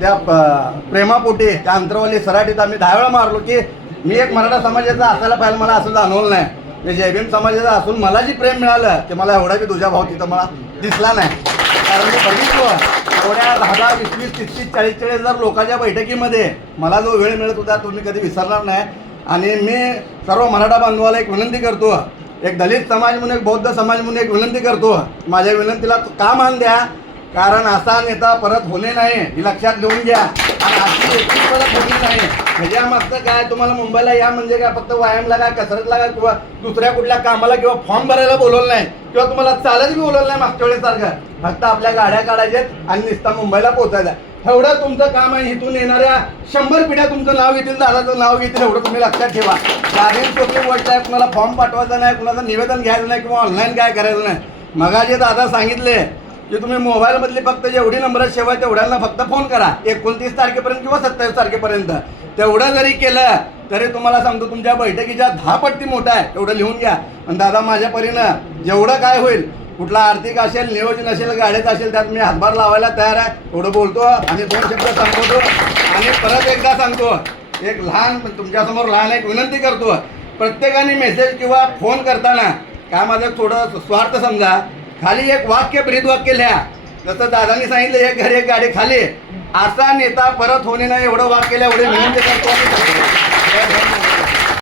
त्या प्रेमापोटी त्या अंतरवाली सराटीत आम्ही 10 वेळा मारलो की मी एक मराठा समाजाचा असायला पाहिजे, मला असं जाणवलं नाही. मी जयभीम समाजाचा असून मला जी प्रेम मिळालं ते मला एवढा बी तुझ्या भाव तिथं मला दिसला नाही. कारण मी बघितलं एवढ्या 10, 20, 30, 40, 40 लोकांच्या बैठकीमध्ये मला जो वेळ मिळत होता तो मी कधी विसरणार नाही. आणि मी सर्व मराठा बांधवाला एक विनंती करतो, एक दलित समाज म्हणून, एक बौद्ध समाज म्हणून एक विनंती करतो, माझ्या विनंतीला का मान द्या. कारण असा नेता परत होणे नाही हे लक्षात घेऊन घ्या. आणि अशी व्यक्ती परत होणे नाही ह्याच्यामागचं काय, तुम्हाला मुंबईला या म्हणजे काय फक्त व्यायामला काय, कसरतला काय, किंवा दुसऱ्या कुठल्या कामाला किंवा फॉर्म भरायला बोलवलं नाही, किंवा तुम्हाला चालत बी बोलवलं नाही मागच्या वेळेसारखं. फक्त आपल्या गाड्या काढायच्यात आणि नुसता मुंबईला पोहोचायचं, एवढं तुमचं काम आहे. इथून येणाऱ्या 100 पिढ्या तुमचं नाव घेतील, दादाचं नाव घेतील, एवढं तुम्ही लक्षात ठेवा. साधी सोपी गोष्ट आहे. कुणाला फॉर्म पाठवायचा नाही, कुणाचं निवेदन घ्यायचं नाही, किंवा ऑनलाईन काय करायचं नाही. मगाशी दादा सांगितले की तुम्ही मोबाईलमधली फक्त जेवढी नंबर शेवा तेवढ्यांना फक्त फोन करा 29 तारखेपर्यंत किंवा 27 तारखेपर्यंत. तेवढं जरी केलं तरी तुम्हाला सांगतो तुमच्या बैठकीच्या 10 पट्टी मोठा आहे, एवढं लिहून घ्या. आणि दादा माझ्या परीनं जेवढं काय होईल, कुठला आर्थिक असेल, नियोजन असेल, गाड्यात असेल, त्यात मी हातभार लावायला तयार आहे. एवढं बोलतो आणि 2 शब्द सांगतो. आणि परत एकदा सांगतो, एक लहान तुमच्यासमोर लहान एक विनंती करतो, प्रत्येकाने मेसेज किंवा फोन करताना काय माझं थोडं स्वार्थ समजा, खाली एक वाक्य ब्रीद वाक्य लिहा. जसं दादांनी सांगितलं एक घर एक गाडी, खाली असा नेता परत होणे नाही एवढं वाक्य लिहा. एवढे विनंती करतो.